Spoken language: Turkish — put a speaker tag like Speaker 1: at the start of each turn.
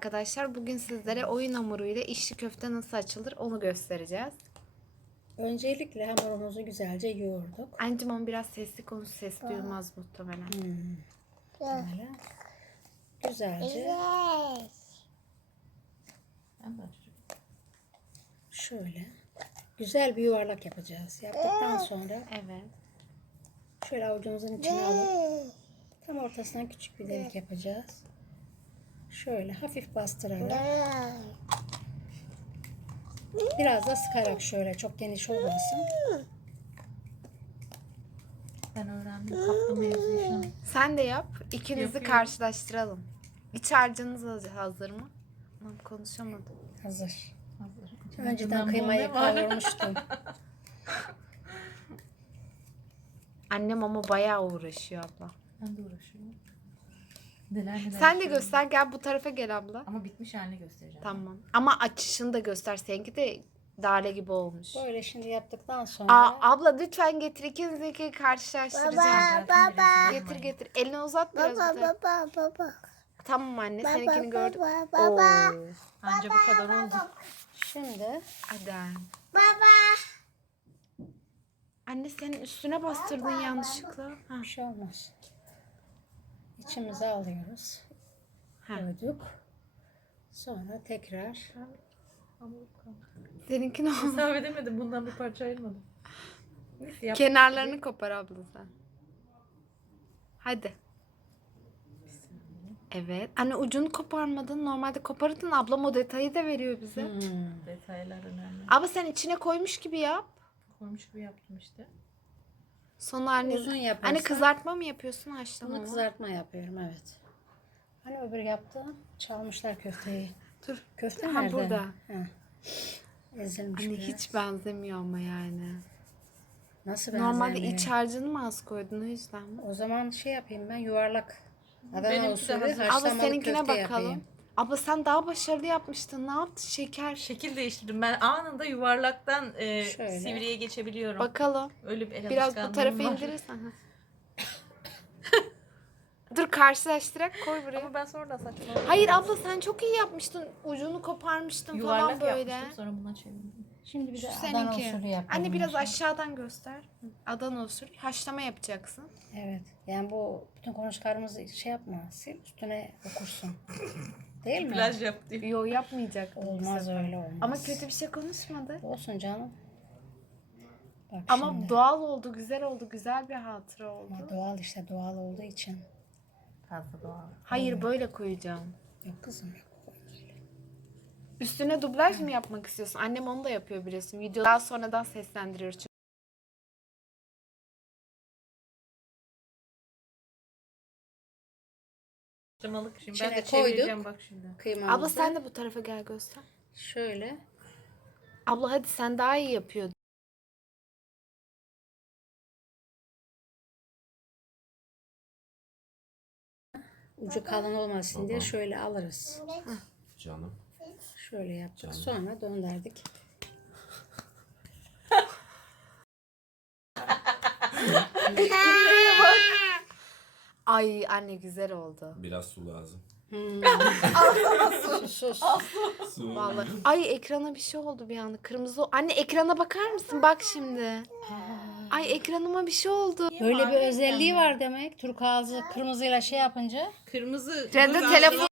Speaker 1: arkadaşlar. Bugün sizlere oyun hamuruyla içli köfte nasıl açılır onu göstereceğiz.
Speaker 2: Öncelikle hamurumuzu güzelce yoğurduk.
Speaker 1: Anneciğim ama biraz sesli konuş, ses duyulmaz muhtemelen.
Speaker 2: Böyle güzelce şöyle güzel bir yuvarlak yapacağız. Yaptıktan sonra
Speaker 1: Evet.
Speaker 2: şöyle avucumuzun içine alıp tam ortasından küçük bir delik yapacağız. Şöyle hafif bastırarak biraz da sıkarak şöyle çok geniş olmasın.
Speaker 3: Ben öğrendim. Kaplı mevzu.
Speaker 1: Sen de yap. İkinizi
Speaker 3: Yapıyorum.
Speaker 1: karşılaştıralım. İç harcınız hazır mı? Tamam, konuşamadım.
Speaker 2: Hazır.
Speaker 3: Hazır.
Speaker 2: Önceden kıymayı kavurmuştum.
Speaker 1: Annem ama bayağı uğraşıyor abla.
Speaker 3: Ben de uğraşıyorum. Neler neler
Speaker 1: Sen de
Speaker 3: yapıyorum.
Speaker 1: göster. Gel bu tarafa gel abla.
Speaker 3: Ama bitmiş halini göstereceğim.
Speaker 1: Tamam. Ama açışını da göster. Seninki de dale gibi olmuş.
Speaker 2: Böyle şimdi yaptıktan sonra
Speaker 1: Abla lütfen getir. İkinizi karşılaştıracağım. Getir getir. Elini uzat biraz.
Speaker 4: Baba.
Speaker 1: Tamam anne. Seninkini gördüm.
Speaker 4: Baba.
Speaker 1: Oo.
Speaker 3: Anca bu kadar oldu.
Speaker 2: şimdi
Speaker 1: Hadi.
Speaker 4: Baba.
Speaker 1: Anne senin üstüne bastırdın yanlışlıkla. Ha.
Speaker 2: bir şey olmaz. İçimize alıyoruz.
Speaker 1: Ha.
Speaker 2: Koyduk. Sonra tekrar
Speaker 1: Seninkini oldu.
Speaker 3: Hesap edemedim. Bundan bir parça ayırmadım. Neyse, yap.
Speaker 1: Kenarlarını kopar abla sen. Hadi. Evet. Anne ucunu koparmadın. Normalde koparırdın. Ablam o detayı da veriyor bize.
Speaker 3: Detaylar önemli.
Speaker 1: Abla sen içine koymuş gibi yap.
Speaker 3: Koymuş gibi yaptım işte.
Speaker 1: Sonra anne...
Speaker 2: uzun yaparsan
Speaker 1: Anne kızartma mı yapıyorsun, haşlama
Speaker 2: bunu
Speaker 1: mı?
Speaker 2: kızartma yapıyorum, evet. Hani öbür yaptığım çalmışlar köfteyi.
Speaker 1: Dur.
Speaker 2: Köfte
Speaker 1: Ha,
Speaker 2: nerede?
Speaker 1: burada.
Speaker 2: Ha. Ezilmiş
Speaker 1: Anne
Speaker 2: biraz.
Speaker 1: hiç benzemiyor ama yani.
Speaker 2: Nasıl
Speaker 1: Normalde
Speaker 2: benzemiyor?
Speaker 1: iç harcını mı az koydun o yüzden mi?
Speaker 2: O zaman şey yapayım ben, yuvarlak. Adana
Speaker 3: Benimki de
Speaker 2: usulü
Speaker 3: hazır.
Speaker 1: Abla
Speaker 2: haşlamalı
Speaker 1: seninkine
Speaker 2: köfte
Speaker 1: bakalım.
Speaker 2: yapayım.
Speaker 1: Abla sen daha başarılı yapmıştın. Ne yaptın? Şeker.
Speaker 3: Şekil değiştirdim. Ben anında yuvarlaktan
Speaker 2: Şöyle.
Speaker 3: sivriye geçebiliyorum.
Speaker 1: Bakalım.
Speaker 3: Öyle bir el
Speaker 1: Biraz bu
Speaker 3: alışkanlığım
Speaker 1: tarafa
Speaker 3: var.
Speaker 1: indirirsen. Ha. Dur karşılaştırarak koy buraya.
Speaker 3: Ama ben sonradan saçmaladım.
Speaker 1: Hayır abla sen çok iyi yapmıştın. Ucunu koparmıştın
Speaker 3: Yuvarlak
Speaker 1: falan böyle.
Speaker 3: yapmıştım, sonra buna çevirdim.
Speaker 2: Şimdi bir
Speaker 1: Şu
Speaker 2: de Adana
Speaker 1: seninki.
Speaker 2: usulü yapalım.
Speaker 1: Anne biraz aşağıdan göster. Adana usulü. Haşlama yapacaksın.
Speaker 2: Evet. Yani bu bütün konuşmalarımızı şey yapma. Sil üstüne okursun. Değil mi?
Speaker 3: Plaj yap diyor.
Speaker 1: Yo yapmayacak.
Speaker 2: Olmaz, öyle olmaz.
Speaker 1: Ama kötü bir şey konuşmadı.
Speaker 2: Olsun canım. Bak
Speaker 1: Ama
Speaker 2: şimdi.
Speaker 1: doğal oldu, güzel oldu, güzel bir hatıra oldu.
Speaker 2: Ama doğal işte, doğal olduğu için.
Speaker 3: Fazla doğal.
Speaker 1: Hayır böyle koyacağım.
Speaker 2: Yok kızım, yok.
Speaker 1: Üstüne dublaj mı yapmak istiyorsun? Annem onu da yapıyor biliyorsun. Video daha sonradan seslendiriyor. Çünkü
Speaker 3: Haşlamalık şimdi.
Speaker 2: İçine
Speaker 3: Ben de
Speaker 2: koyduk.
Speaker 3: çevireceğim bak şimdi.
Speaker 2: Kıymamızı
Speaker 1: abla sen de bu tarafa gel göster.
Speaker 2: şöyle
Speaker 1: Abla hadi sen daha iyi yapıyordun.
Speaker 2: ucu kalın olmasın diye şöyle alırız.
Speaker 5: Canım.
Speaker 2: Şöyle yaptık. Sonra döndürdük.
Speaker 1: Ay anne güzel oldu.
Speaker 5: Biraz su lazım.
Speaker 2: Sus.
Speaker 5: Su.
Speaker 1: Vallahi. Ay ekrana bir şey oldu bir anda. Kırmızı. Anne ekrana bakar mısın? Bak şimdi. Ay ekranıma bir şey oldu.
Speaker 2: Böyle bir özelliği var demek. Turkuazı kırmızıyla şey yapınca.
Speaker 3: Kırmızı.
Speaker 1: Ya da telefon